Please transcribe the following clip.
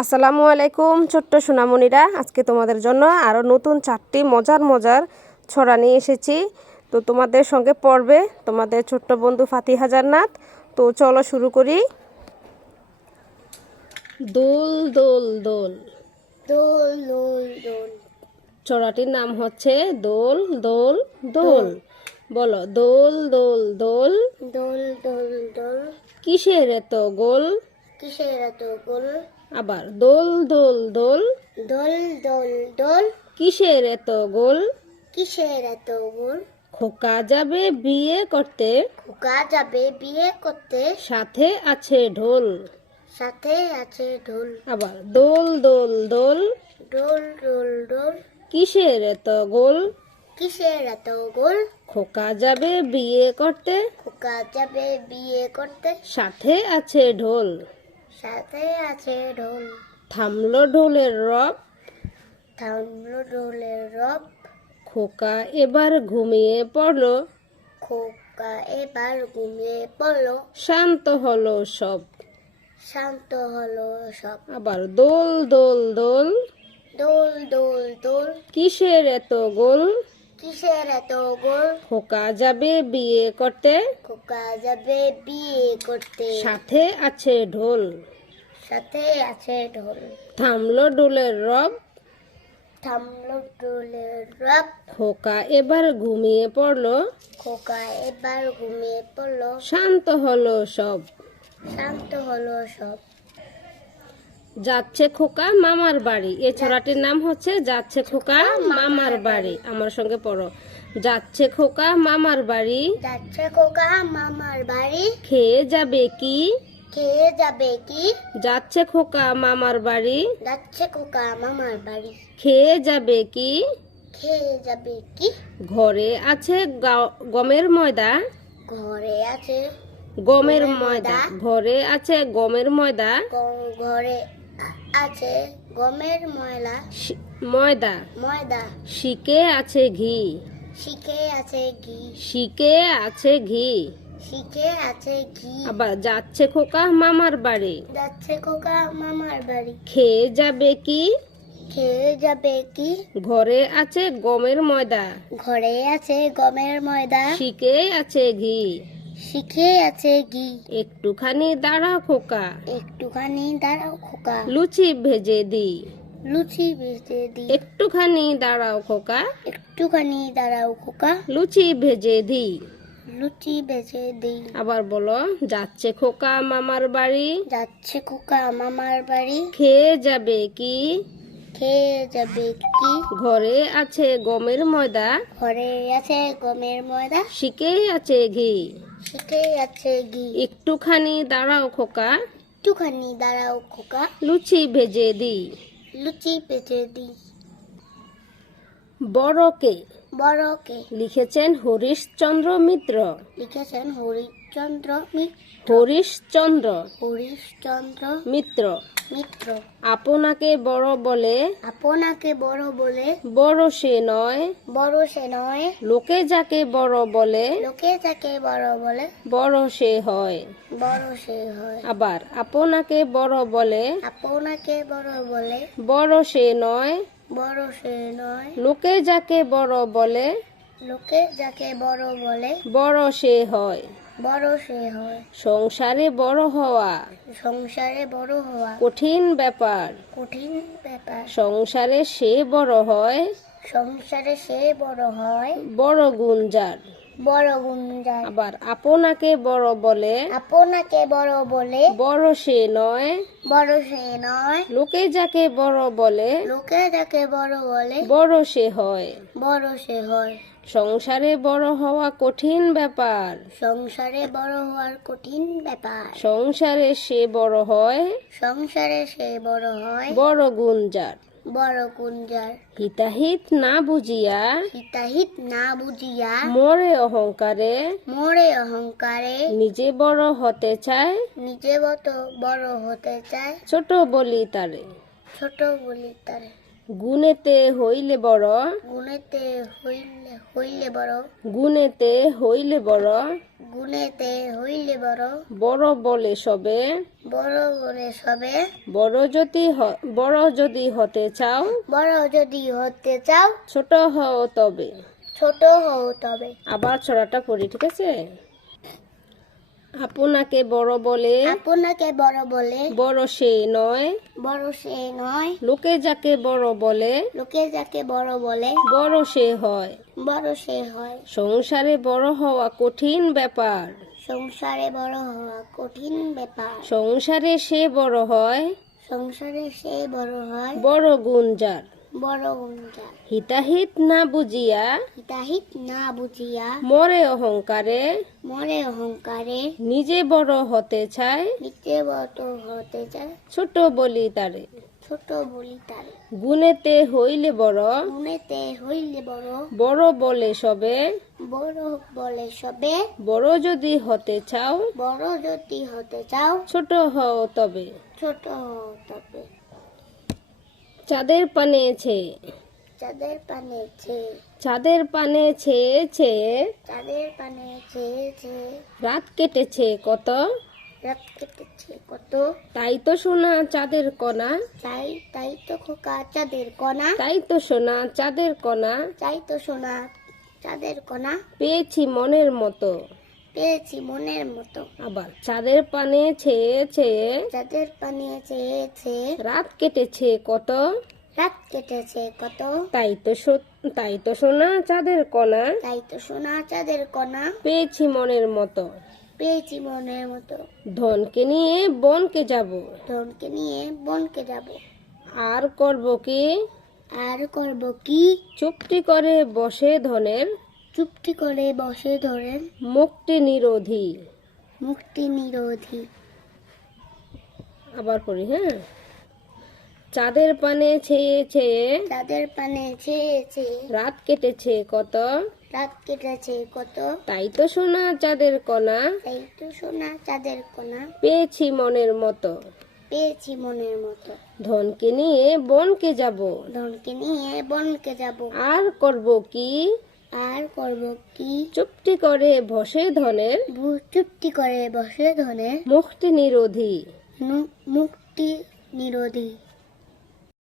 আসসালামু আলাইকুম ছোট্ট সোনামণিরা, আজকে তোমাদের জন্য আরও নতুন 4টি মজার মজার ছড়া নিয়ে এসেছি। তো তোমাদের সঙ্গে পড়বে তোমাদের ছোট্ট বন্ধু ফাতিহা জান্নাত। তো চলো শুরু করি। দোল দোল দোল। দোল দোল দোল। ছড়াটির নাম হচ্ছে দোল দোল দোল। বলো, দোল দোল দোল। দোল দোল দোল। কিসের এত গোল? কিসের এত গোল? আবার দোল দোল দোল। দোল দোল দোল। কিসের এত গোল? কিসের এত গোল? খোকা যাবে বিয়ে করতে, খোকা যাবে বিয়ে করতে, সাথে আছে ঢোল। সাথে আছে ঢোল। আবার দোল দোল দোল। দোল দোল দোল। কিসের এত গোল? কিসের এত গোল? খোকা যাবে বিয়ে করতে, খোকা যাবে বিয়ে করতে, সাথে আছে ঢোল। সাথে আছে ঢোল। থামলো ঢোলের রব, থামলো ঢোলের রব। খোকা এবার ঘুমিয়ে পড়লো, খোকা এবার ঘুমিয়ে পড়লো, শান্ত হলো সব। শান্ত হলো সব। আবার দোল দোল দোল। দোল দোল দোল। কিসের এত গোল? কিসের এত গোল? খোকা যাবে বিয়ে করতে, খোকা যাবে বিয়ে করতে, সাথে আছে ঢোল। সাথে আছে ঢোল। থামলো ঢোলের রব, থামলো ঢোলের রব। খোকা এবার ঘুমিয়ে পড়লো, খোকা এবার ঘুমিয়ে পড়লো, শান্ত হলো সব। শান্ত হলো সব। যাচ্ছে খোকা মামার বাড়ি। এই ছড়াটির নাম হচ্ছে যাচ্ছে খোকা মামার বাড়ি। আমার সঙ্গে পড়ো। যাচ্ছে খোকা মামার বাড়ি, যাচ্ছে খোকা মামার বাড়ি, খেয়ে যাবে কি? খেয়ে যাবে কি? যাচ্ছে খোকা মামার বাড়ি, যাচ্ছে খোকা মামার বাড়ি, খেয়ে যাবে কি? খেয়ে যাবে কি? ঘরে আছে গমের ময়দা, ঘরে আছে গমের ময়দা। ঘরে আছে গমের ময়দা, ঘরে আছে গমের ময়লা, ময়দা। ময়দা। শিকে আছে ঘি, শিখে আছে ঘি, শিকে আছে ঘি। শিখে আছে ঘি। আবার যাচ্ছে খোকা মামার বাড়ি, যাচ্ছে খোকা মামার বাড়ি, খেয়ে যাবে কি? খেয়ে যাবে কি? ঘরে আছে গমের ময়দা, ঘরে আছে গমের ময়দা, শিকে আছে ঘি। শিখে আছে ঘি। একটুখানি দাঁড়াও খোকা, একটুখানি দাঁড়াও খোকা, লুচি ভেজে দি। লুচি ভেজে দি। একটুখানি দাঁড়াও খোকা, একটুখানি দাঁড়াও খোকা, লুচি ভেজে দি। লুচি ভেজে দি। আবার বলো, যাচ্ছে খোকা মামার বাড়ি, যাচ্ছে খোকা মামার বাড়ি, খেয়ে যাবে কি? খেয়ে যাবে কি? ঘরে আছে গমের ময়দা, ঘরে আছে গমের ময়দা, শিকে আছে ঘি। শিখে আছে ঘি। একটুখানি দাঁড়াও খোকা, একটুখানি দাঁড়াও খোকা, লুচি ভেজে দি। লুচি ভেজে দি। বড়কে বড়কে লিখেছেন হরিশচন্দ্র মিত্র। লিখেছেন হরিশ্চন্দ্র মিত্র। হরিশচন্দ্র হরিশ্চন্দ্র মিত্র। মিত্র। আপনাকে বড় বলে, আপনাকে বড় বলে, বড় সে নয়। বড় সে নয়। লোকে যাকে বড় বলে, লোকে যাকে বড় বলে, বড় সে হয়। বড় সে হয়। আবার আপনাকে বড় বলে, আপনাকে বড় বলে, বড় সে নয়। বড় সে নয়। লোকে যাকে বড় বলে, লোকে যাকে বড় বলে, বড় সে হয়। বড় সে হয়। সংসারে বড় হওয়া সংসারে বড় হওয়া কঠিন ব্যাপার, কঠিন ব্যাপার। সংসারে সে বড় হয়, সংসারে সে বড় হয়, বড় গুঞ্জার। বড় গুঞ্জার। আবার আপনাকে বড় বলে, আপনাকে বড় বলে, বড় সে নয়। বড় সে নয়। লোকে যাকে বড় বলে, লোকে যাকে বড় বলে, বড় সে হয়। বড় সে হয়। সংসারে বড় হওয়া কঠিন ব্যাপার, সংসারে বড় হওয়ার কঠিন ব্যাপার। সংসারে সে বড় হয়, সংসারে সে বড় হয়, বড় গুঞ্জার। বড় গুঞ্জার। হিতাহিত না বুঝিয়া, হিতাহিত না বুঝিয়া, মরে অহংকারে, মোরে অহংকারে, নিজে বড় হতে চায়, নিজে বড় হতে চায়, ছোট বলি তারে। ছোট বলি তারে। গুণেতে হইলে বড়, গুণেতে হইলে বড়, গুণেতে হইলে বড়, গুণেতে হইলে বড়, বড় বলে সবে, বড় বলে সবে, বড় যদি হতে চাও, বড় যদি হতে চাও, ছোট হও তবে। ছোট হও তবে। আবার ছড়াটা পড়ি, ঠিক আছে? আপনাকে বড় বলে, আপনাকে বড় বলে, বড় সে নয়, বড় সে নয়, লোকে যাকে বড় বলে, লোকে যাকে বড় বলে, বড় সে হয়। বড় সে হয়। সংসারে বড় হওয়া কঠিন ব্যাপার, সংসারে বড় হওয়া কঠিন ব্যাপার, সংসারে সে বড় হয়, সংসারে সে বড় হয়, বড় গুণ যার। বড় গুণজার। হিতাহিত না বুঝিয়া, হিতাহিত না বুঝিয়া, মরে অহংকারে, মরে অহংকারে, নিজে বড় হতে চায়, নিতে বড় হতে চায়, ছোট বলি তারে। ছোট বলি তারে। গুণেতে হইলে বড়, গুণেতে হইলে বড়, বড় বলে সবে, বড় বলে সবে, বড় যদি হতে চাও, বড় যদি হতে চাও, ছোট হও তবে। ছোট হও তবে। চাঁদের পানে ছেয়ে, চাঁদের পানে চেয়ে, চাঁদের পানে ছেয়ে ছেয়ে, চাঁদের পানে চেয়ে চেয়ে, রাত কেটেছে কত, রাত কেটেছে কত, তাই তো সোনা চাঁদের কণা, তাই তো খোকা চাঁদের কণা, তাই তো সোনা চাঁদের কণা, তাই তো সোনা চাঁদের কণা, পেয়েছি মনের মতো। পেয়েছি মনের মতো। আবার চাঁদের পানে ছেয়ে ছেয়ে, চাঁদের পানে চেয়েছে, রাত কেটেছে কত, রাত কেটেছে কত, তাই তো সোনা চাঁদের কণা, তাই তো সোনা চাঁদের কণা, পেয়েছি মনের মতো। পেয়েছি মনের মতো। ধনকে নিয়ে বনকে যাব, ধনকে নিয়ে বনকে যাব, আর করব কি, আর করব কি, চুপটি করে বসে ধনের, চুপটি করে বসে ধরেন, মুক্তি নিরোধী। মুক্তি নিরোধী। আবার পড়ি, হ্যাঁ। চাঁদের পানে ছেয়ে ছেয়ে, চাঁদের পানে চেয়েছে, রাত কেটেছে কত, রাত কেটেছে কত, তাই তো সোনা চাঁদের কণা, তাই তো সোনা চাঁদের কণা, পেয়েছি মনের মতো। পেয়েছি মনের মতো। ধনকে নিয়ে বনকে যাব, ধনকে নিয়ে বনকে যাব, আর করব কি, আর করব কি, চুপটি করে বসে ধনের, চুপটি করে বসে ধনের, মুক্তি নিরোধী। মুক্তি নিরোধী।